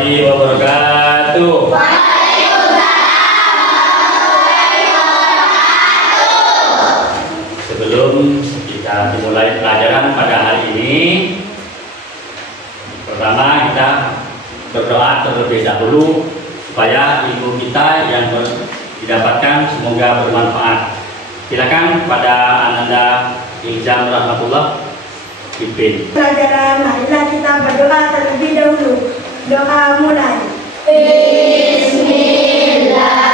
warahmatullahi wabarakatuh. Sebelum kita dimulai pelajaran pada hari ini, pertama kita berdoa terlebih dahulu supaya ilmu kita yang didapatkan semoga bermanfaat. Silakan pada Ananda Ilzam Rahmatullah pimpin. Pelajaran, marilah kita berdoa terlebih dahulu. Doa mulai. Bismillahirrahmanirrahim.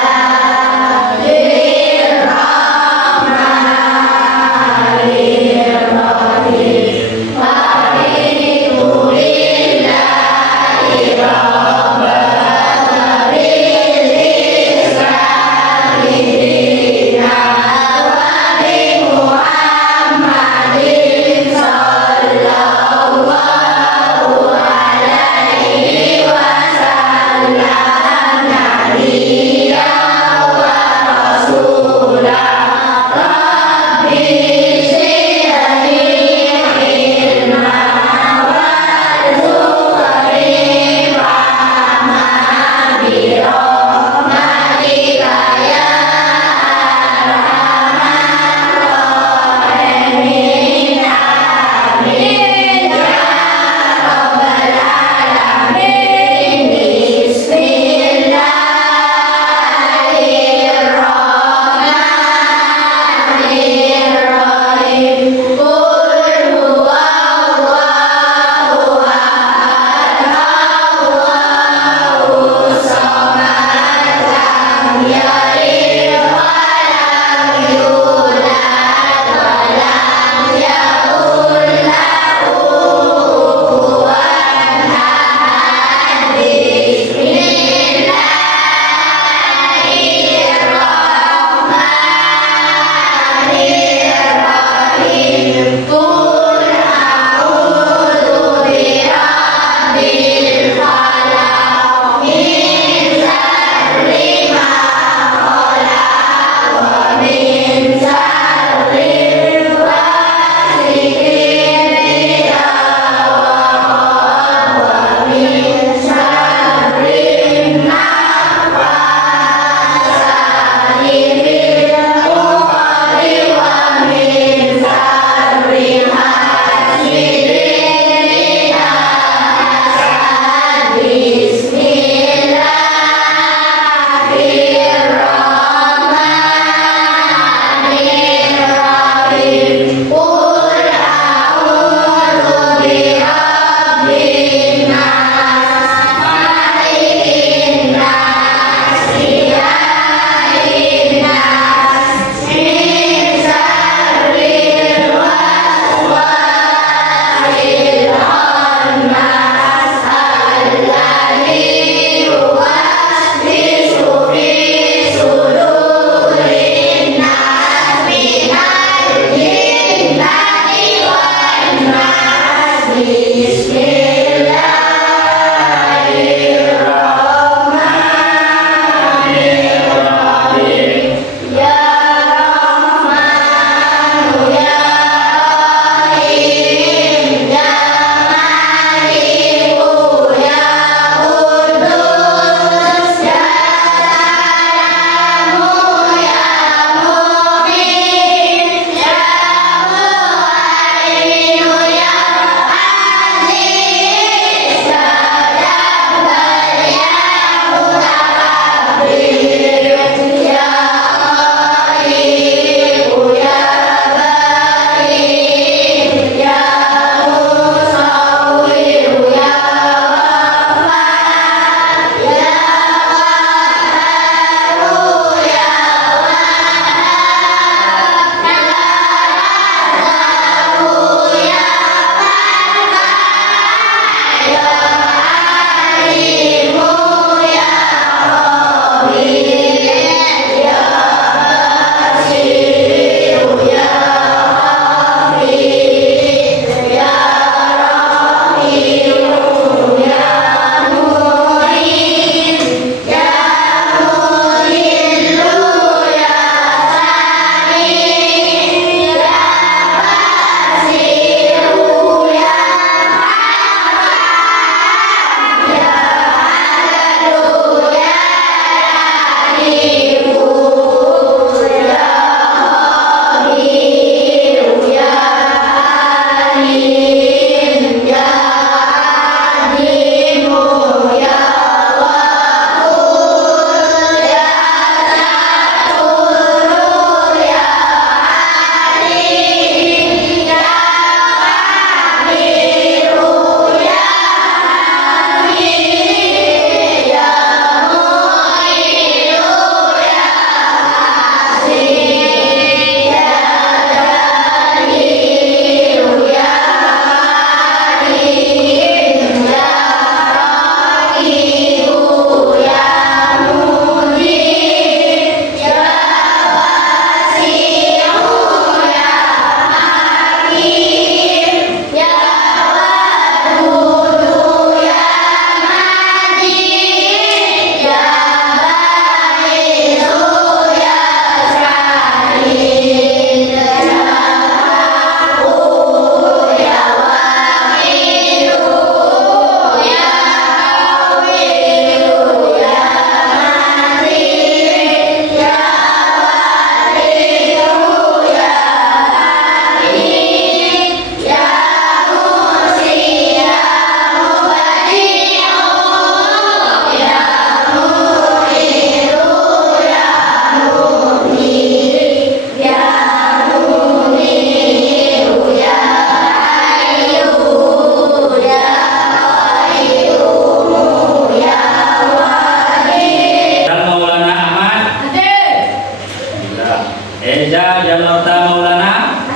Lia Janota Maulana.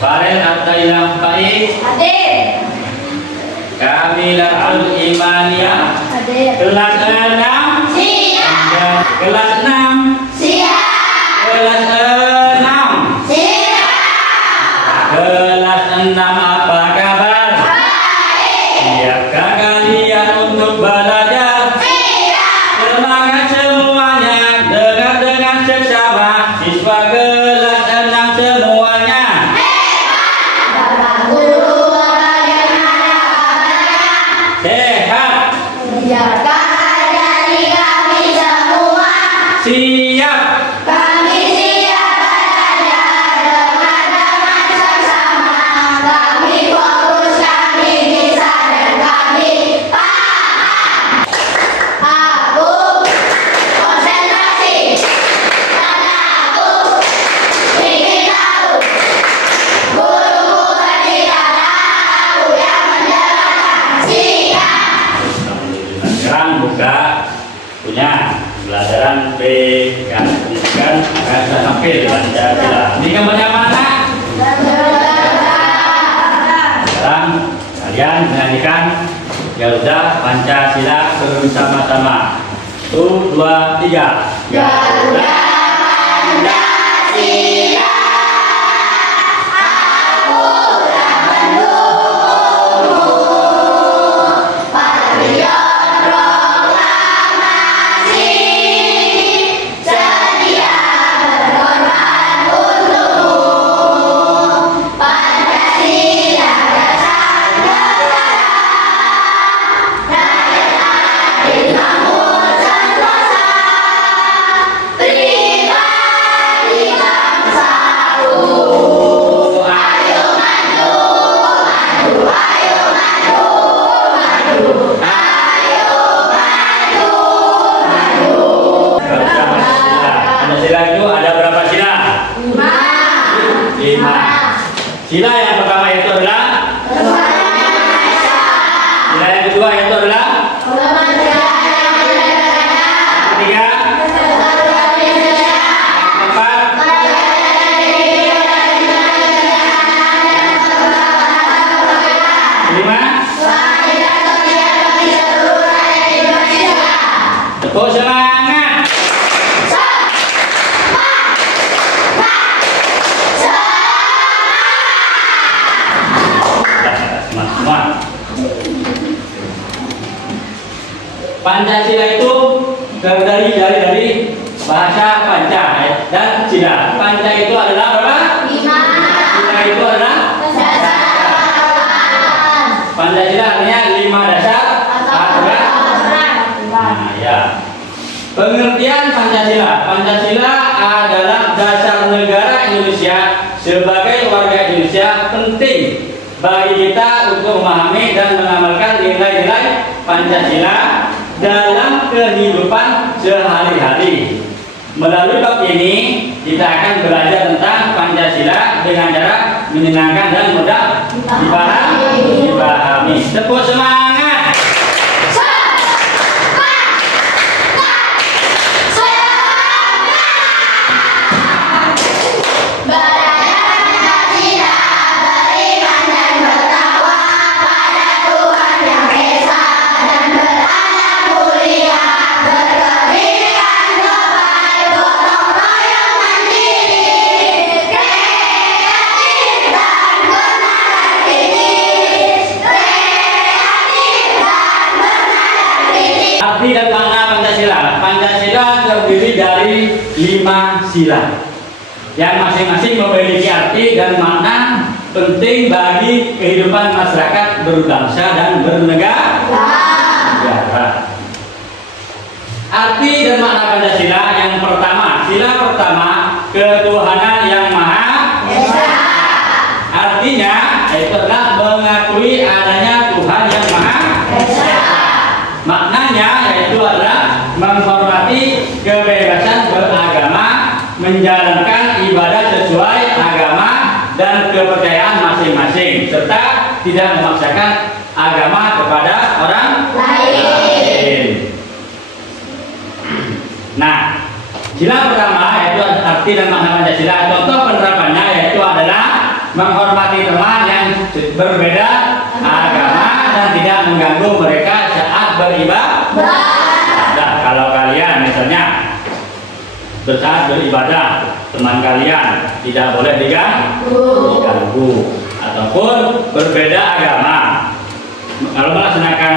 Farel Attailah Faik. Kamilatul Imaniyah. Kelas 6. Siap. Kelas 6. Siap. Kelas 6. Siap. Kelas 6 apa kabar? Baik. Siapkah kalian untuk belajar? Siap. Semangat semuanya, dengar dengan seksama. Siswa kelas 6 semuanya. Bapak guru bagaimana kabarnya? Sehat. Siapkah ajari kami semua? Siap. Kami siap belajar dengan seksama. Kami fokus, kami bisa, dan kami paham. Aku konsentrasi karena aku ingin tahu. Guruku berbicara, aku yang mendengarkan. Siap. Sekarang buka punya pelajaran PK pendidikan akan tampil Pancasila. Ini gambarnya mana? Sekarang kalian menyanyikan Garuda Pancasila bersama-sama. 1, 2, 3. Garuda Pancasila, aku yang mendukungmu. Patriot proklamasi, sedia berkorban untukmu. Pancasila dasar negara, rakyat adil makmur sentosa, pribadi bangsaku. Ayo maju, maju, ayo maju, maju, ayo maju, maju. Garuda Pancasila. Pancasila itu ada berapa sila? 5. Sila yang pertama itu adalah, sila yang kedua itu adalah, ketiga, keempat, kelima. Tepuk semangat. Semua. Pancasila itu terdiri dari bahasa Panca dan Sila. Panca itu adalah apa? Sila itu adalah Pancasila artinya 5 dasar aturan. Nah, ya. Pengertian Pancasila. Pancasila adalah dasar negara Indonesia sebagai warga Indonesia penting bagi kita untuk memahami dan mengamalkan nilai-nilai Pancasila dalam kehidupan sehari-hari. Melalui bab ini kita akan belajar tentang Pancasila dengan cara menyenangkan dan mudah dipahami. Tepuk semangat. Arti dan makna Pancasila. Pancasila terdiri dari 5 sila yang masing-masing memiliki arti dan makna penting bagi kehidupan masyarakat berbangsa dan bernegara. Arti dan makna Pancasila yang pertama, sila pertama, ketuhanan yang Maha Esa. Artinya itu adalah mengakui adanya Tuhan yang Maha Esa. Maknanya yaitu adalah menghormati kebebasan beragama, menjalankan ibadah sesuai agama dan kepercayaan masing-masing, serta tidak memaksakan agama kepada orang lain. Nah, sila pertama yaitu arti dan makna Pancasila. Contoh penerapannya yaitu adalah menghormati teman yang berbeda agama dan tidak mengganggu mereka saat beribadah. Nah, kalau kalian misalnya saat beribadah, teman kalian tidak boleh diganggu, ataupun berbeda agama. Kalau melaksanakan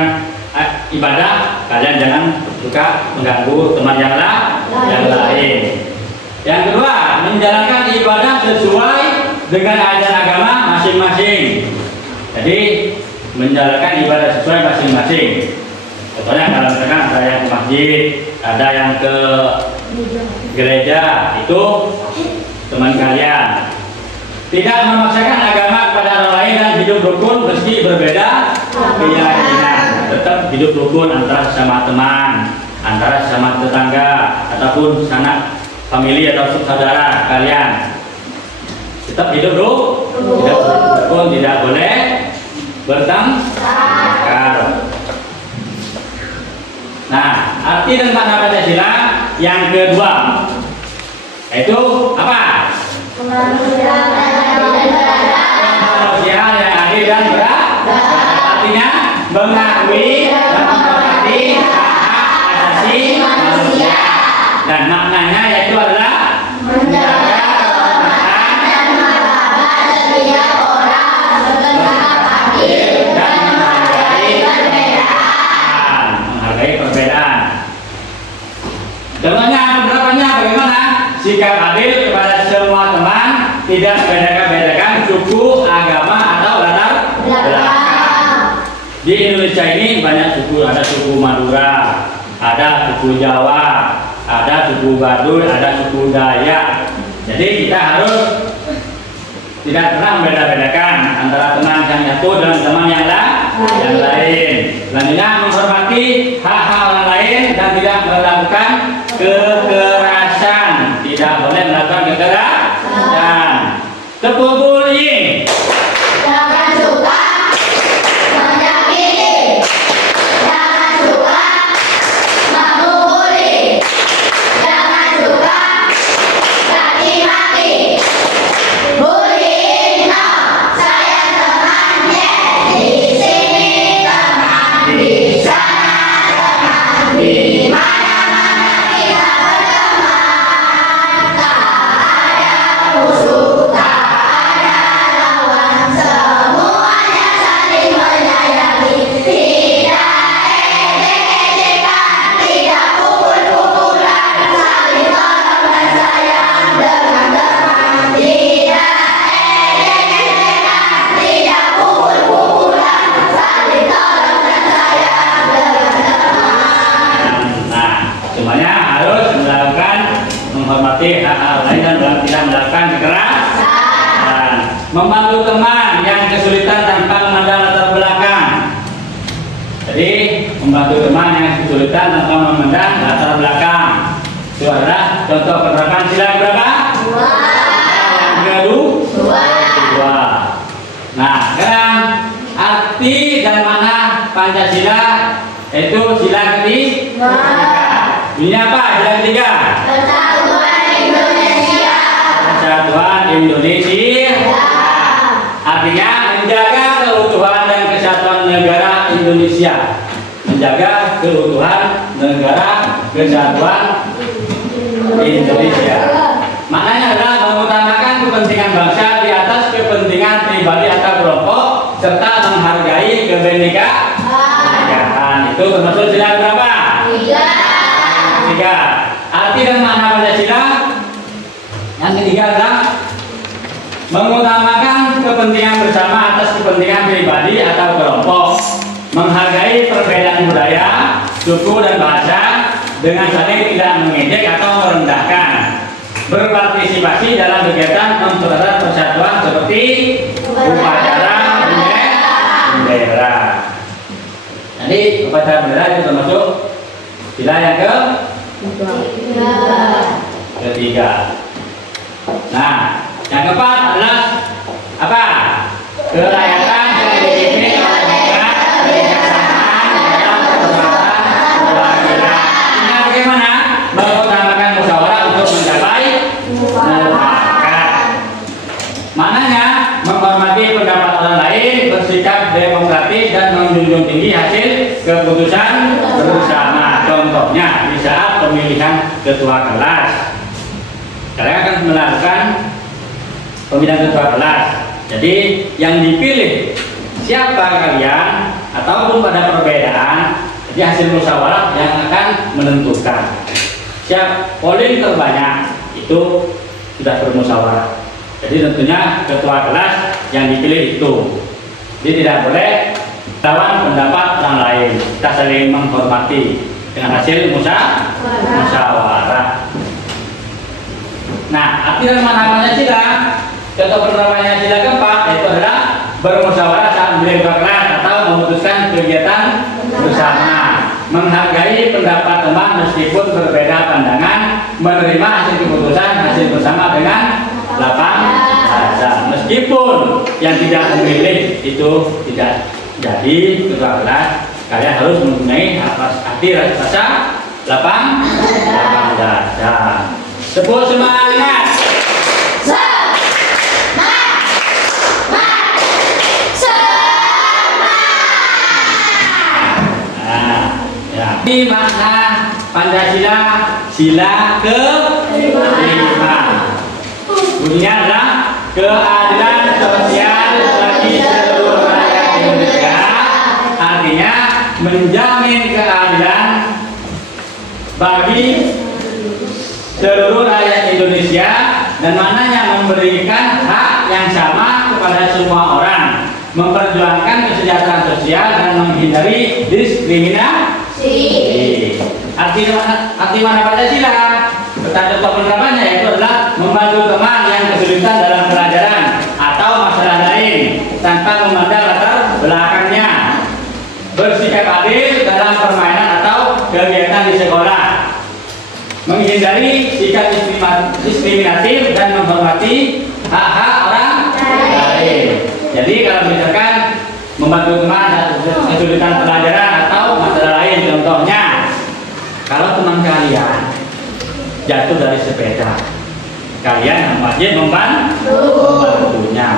ibadah, kalian jangan suka mengganggu teman yang lain. Yang kedua, menjalankan ibadah sesuai dengan ajaran agama masing-masing. Jadi menjalankan ibadah sesuai masing-masing. Contohnya kalau misalkan ada yang ke masjid, ada yang ke gereja, itu teman kalian. Tidak memaksakan agama kepada orang lain dan hidup rukun meski berbeda keyakinan. Tetap hidup rukun antara sesama teman, antara sesama tetangga, ataupun sanak famili atau saudara kalian. Tetap hidup rukun, tidak boleh bertengkar. Nah, arti dan makna Pancasila yang kedua yaitu apa? Kemanusiaan yang adil dan beradab. Artinya mengakui dan menghormati hak asasi manusia. Dan maknanya yaitu adalah menjaga kehormatan dan martabat setiap orang, bersikap adil dan menghargai perbedaan. Menghargai perbedaan. Contohnya penerapannya bagaimana? Sikap adil kepada semua teman, tidak membedakan suku, agama atau latar belakang. Di Indonesia ini banyak suku, ada suku Madura, ada suku Jawa, ada suku Baduy, ada suku Dayak. Jadi kita harus tidak pernah membeda-bedakan antara teman yang satu dan teman yang lain. Selanjutnya menghormati hak-hak orang lain dan tidak melakukan kekerasan. Tidak boleh melakukan kekerasan. Tepuk bullying. Jangan suka menyakiti. Jangan suka memukuli. Jangan suka caci maki. Bullying no. Saya temannya di sini, teman di sana, teman di mana-mana kita berteman. Tak ada musuh, tak ada lawan, semuanya saling menyayangi. Tidak ejek-ejekan, tidak pukul-pukulan, saling tolong dan sayang dengan teman. Tidak ejek-ejekan, tidak pukul-pukulan, saling tolong dan sayang dengan teman. Nah, semuanya harus melakukan menghormati hak-hak lain dan tidak melakukan kekerasan. Membantu teman yang kesulitan tanpa memandang latar belakang. Jadi membantu teman yang kesulitan tanpa memandang latar belakang. Itu adalah contoh penerapan sila berapa? Yang kedua. Nah, sekarang arti dan makna Pancasila itu sila ketiga. Ini apa? Sila ketiga. Persatuan Indonesia. Persatuan Indonesia. Artinya menjaga keutuhan dan kesatuan negara Indonesia. Menjaga keutuhan negara kesatuan Indonesia. Maknanya adalah mengutamakan kepentingan bangsa di atas kepentingan pribadi atau kelompok serta menghargai kebenekaan. Itu termasuk sila berapa? Tiga. Arti dan makna Pancasila yang ketiga adalah mengutamakan kepentingan bersama atas kepentingan pribadi atau kelompok, menghargai perbedaan budaya, suku dan bahasa dengan saling tidak mengejek atau merendahkan, berpartisipasi dalam kegiatan mempererat persatuan seperti upacara bendera. Jadi upacara bendera itu termasuk sila yang ketiga. Nah, yang keempat adalah apa? Kerakyatan yang dipimpin oleh kebijaksanaan dalam persoalan perwakilan. Ini bagaimana? Mengutamakan musyawarah untuk mencapai orang lain, bersikap demokratis dan menjunjung tinggi hasil keputusan bersama. Contohnya di saat pemilihan ketua kelas, kalian akan melakukan pemilihan ketua kelas. Jadi yang dipilih siapa kalian ataupun pada perbedaan, jadi hasil musyawarah yang akan menentukan. Siap polling terbanyak itu sudah bermusyawarah. Jadi tentunya ketua kelas yang dipilih itu. Jadi tidak boleh lawan pendapat orang lain. Kita saling menghormati dengan hasil musyawarah. Nah, arti dan makna Pancasila, contoh penerapan Pancasila keempat yaitu adalah bermusyawarah saat memilih ketua kelas atau memutuskan kegiatan bersama, menghargai pendapat teman meskipun berbeda pandangan, menerima hasil keputusan hasil bersama dengan lapang dada. Meskipun yang tidak memilih itu tidak jadi ketua kelas, kalian harus mempunyai hati rasa lapang dada. Tepuk semangat. Ini makna Pancasila sila ke-5. Bunyinya adalah keadilan sosial bagi seluruh rakyat Indonesia. Artinya menjamin keadilan bagi seluruh rakyat Indonesia, dan maknanya memberikan hak yang sama kepada semua orang, memperjuangkan kesejahteraan sosial dan menghindari diskriminasi. Arti mana Pancasila? Contoh penerapannya yaitu adalah membantu teman yang kesulitan dalam pelajaran atau masalah lain tanpa memandang latar belakangnya, bersikap adil dalam permainan atau kegiatan di sekolah, menghindari sikap diskriminatif dan menghormati hak-hak orang lain. Jadi kalau misalkan membantu teman kesulitan pelajaran atau masalah lain, contohnya kalau teman kalian jatuh dari sepeda, kalian wajib membantunya,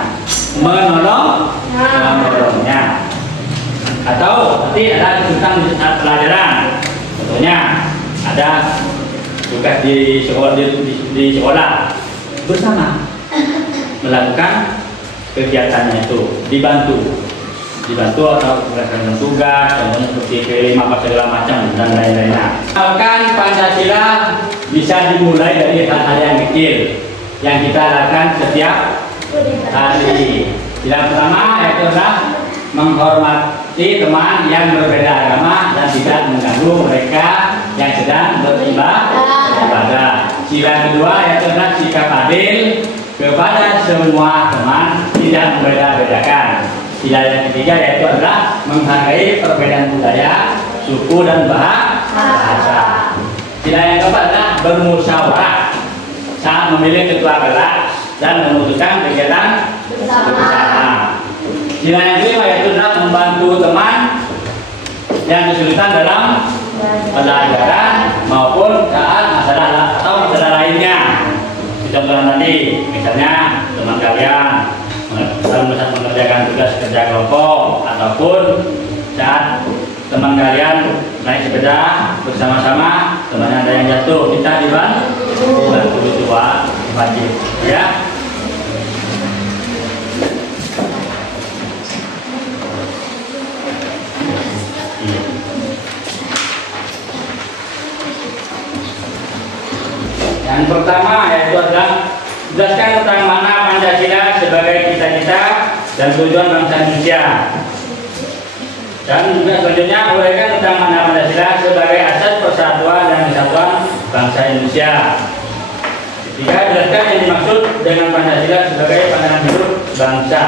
menolongnya. Atau nanti ada kesulitan pelajaran, contohnya ada tugas di sekolah bersama melakukan kegiatannya itu, dibantu atau melakukan tugas, contohnya seperti film apa segala macam dan lain-lainnya. Kan Pancasila bisa dimulai dari hal-hal yang kecil yang kita lakukan setiap hari. Yang pertama yaitu adalah menghormati teman yang berbeda agama dan tidak mengganggu mereka yang sedang beribadah. Sila kedua yaitu adalah sikap adil kepada semua teman, tidak membeda-bedakan. Sila yang ketiga yaitu adalah menghargai perbedaan budaya, suku dan bahasa. Sila yang keempat adalah bermusyawarah saat memilih ketua kelas dan memutuskan kegiatan bersama. Sila yang kelima yaitu adalah membantu teman yang kesulitan dalam pelajaran maupun saat masalah atau masalah lainnya. Contohnya tadi, misalnya teman kalian mengerjakan tugas kerja kelompok, ataupun saat teman kalian naik sepeda bersama-sama, temannya ada yang jatuh, kita dibantu itu wajib, ya. Yang pertama yaitu adalah jelaskan tentang makna Pancasila sebagai cita-cita dan tujuan bangsa Indonesia. Dan juga selanjutnya uraikan tentang makna Pancasila sebagai asas persatuan dan kesatuan bangsa Indonesia. Ketiga, jelaskan yang dimaksud dengan Pancasila sebagai pandangan hidup bangsa.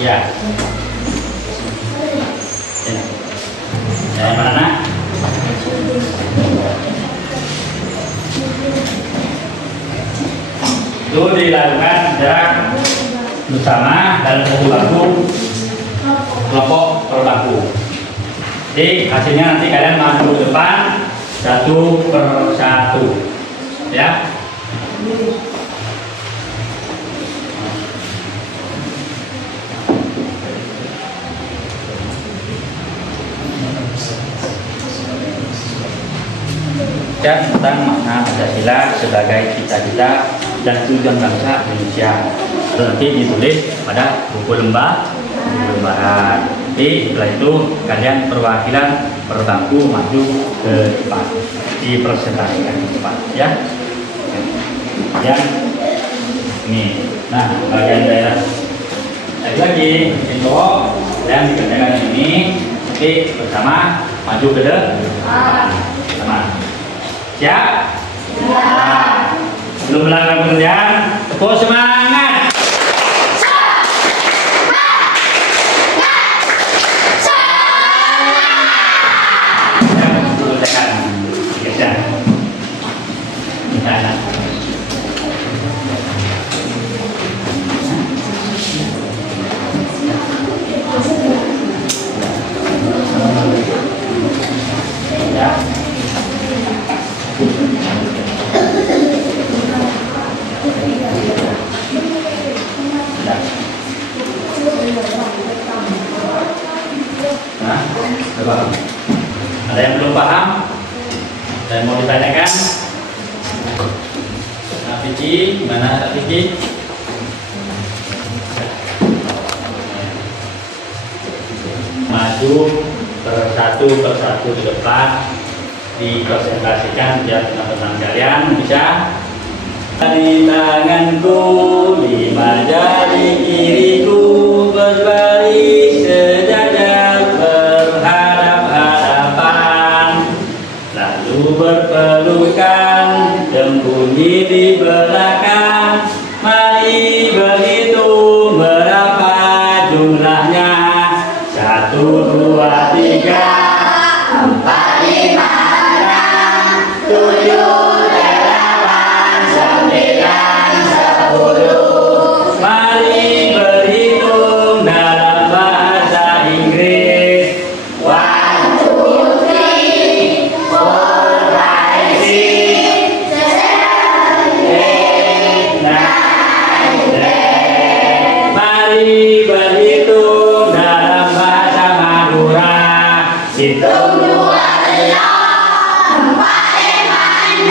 Ya. Yang mana? Itu dilakukan secara bersama dalam satu bangku, kelompok per bangku. Jadi hasilnya nanti kalian maju ke depan satu per satu, ya. menjelaskan tentang makna Pancasila sebagai cita-cita dan tujuan bangsa Indonesia. Nanti ditulis pada buku lembaran. Jadi setelah itu kalian perwakilan berbangku maju ke depan, dipresentasikan di depan, ya. Yang ini, nah bagian daerah. Lagi info yang dikerjakan ini, nanti bersama maju ke depan. Sama. Siap? Nah, belum melakukan pekerjaan, tepuk semangat. Ada yang belum paham? Ada yang mau ditanyakan? Nah, Vicky, gimana Vicky? Maju persatu ke depan, dikonsentrasikan biar teman-teman kalian bisa. Di tanganku, 5 jari kiriku berbaris sejajar berhadap-hadapan, lalu berpelukan sembunyi di belakang. Mari berhitung berapa jumlahnya. 1, 2, 3, 4, 5, 6, 7. Mari berhitung dalam bahasa Inggris. 1, 2, 3, 4, 5, 6, 7, 8, 9, 10. Mari berhitung dalam bahasa Madura. Hitung 2, 3, 4, 5, 6.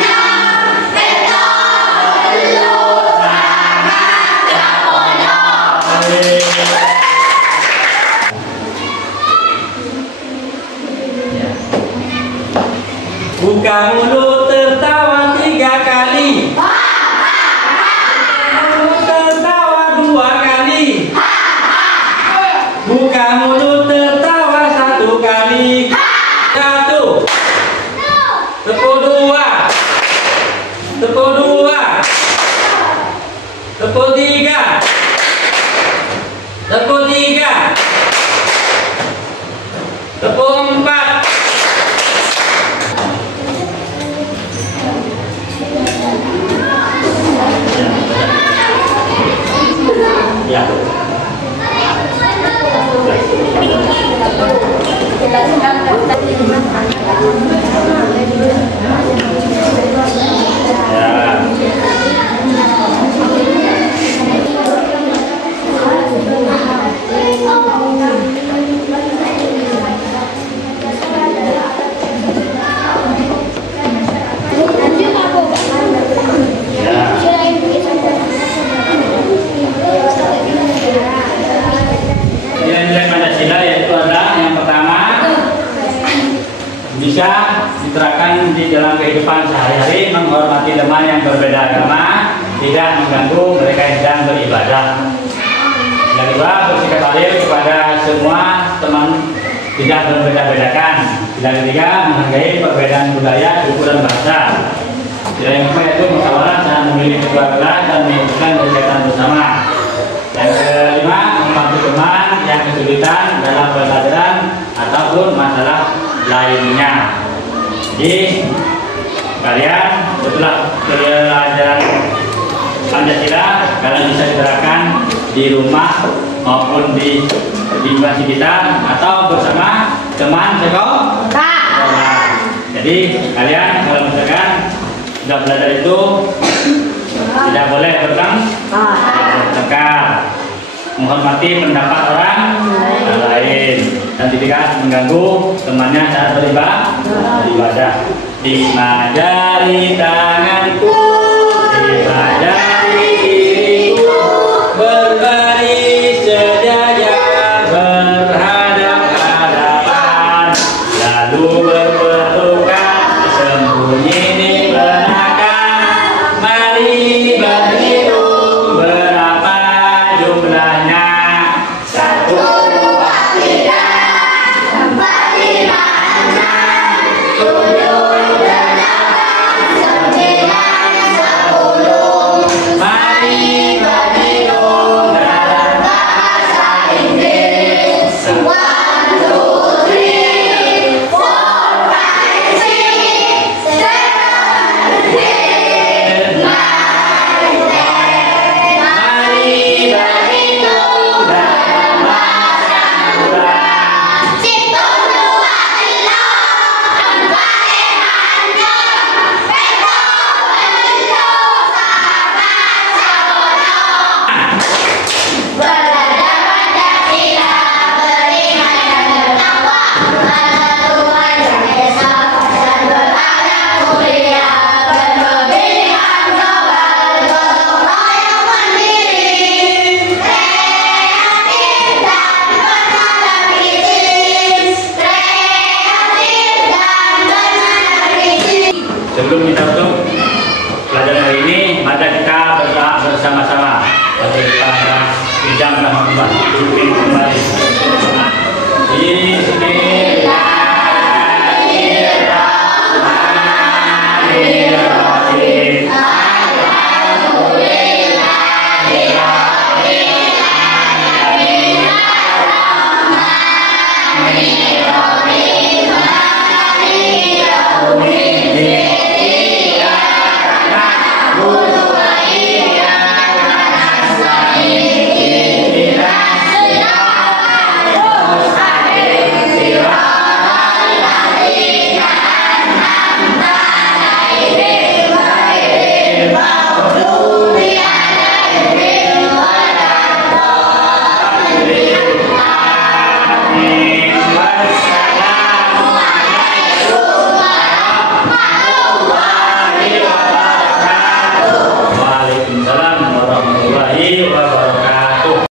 Buka mulut tertawa 3 kali. Mulut tertawa 2 kali. Buka mulut tertawa 1 kali. 1. Tepuk 2. Tepuk 2. Tepuk 3. Tepuk 3. Tepuk 4. Ya. Nilai-nilai Pancasila yaitu adalah yang pertama, bisa diterapkan di dalam kehidupan sehari-hari, menghormati teman yang berbeda agama, tidak mengganggu mereka yang sedang beribadah. Yang kedua, bersikap adil kepada semua teman, tidak berbeda-bedakan. Yang ketiga, menghargai perbedaan budaya, suku dan bahasa. Yang kedua yaitu musyawarah dan memilih kedua belah dan melakukan kegiatan bersama. Yang kelima, membantu teman yang kesulitan dalam pelajaran ataupun masalah lainnya. Jadi kalian setelah pelajaran Pancasila, kalian bisa diterapkan di rumah maupun di masjid kita atau bersama teman sekolah. Jadi kalian kalau misalkan sudah belajar itu tidak boleh bertengkar, menghormati pendapat orang lain, dan tidak mengganggu temannya saat beribadah. 5 jari Jari tanganku dipajari diriku, berbaris sejajar berhadap-hadapan, lalu berpelukan sembunyi di belakang. Mari berhitung berapa jumlahnya. 1, 2, 3, 4, 5, 6, 7, 8, 9, 10. Mari berhitung dalam bahasa Inggris. 1, 2, 3, 4, 5, 6, 7, 8, 9, 10. Mari berhitung dalam bahasa Arab. Belajar Pancasila, beriman dan bertakwa kepada Tuhan Yang Esa, dan beradab mulia, berpemilihan global, gotong royong mandiri, kreatif dan bernalar kritis, kreatif dan bernalar kritis. Sebelum kita tutup pelajaran hari ini, mari kita berdoa bersama-sama. Pada bidang rahmat Tuhan kembali. Bismillahirrahmanirrahim. Waalaikumsalam warahmatullahi wabarakatuh.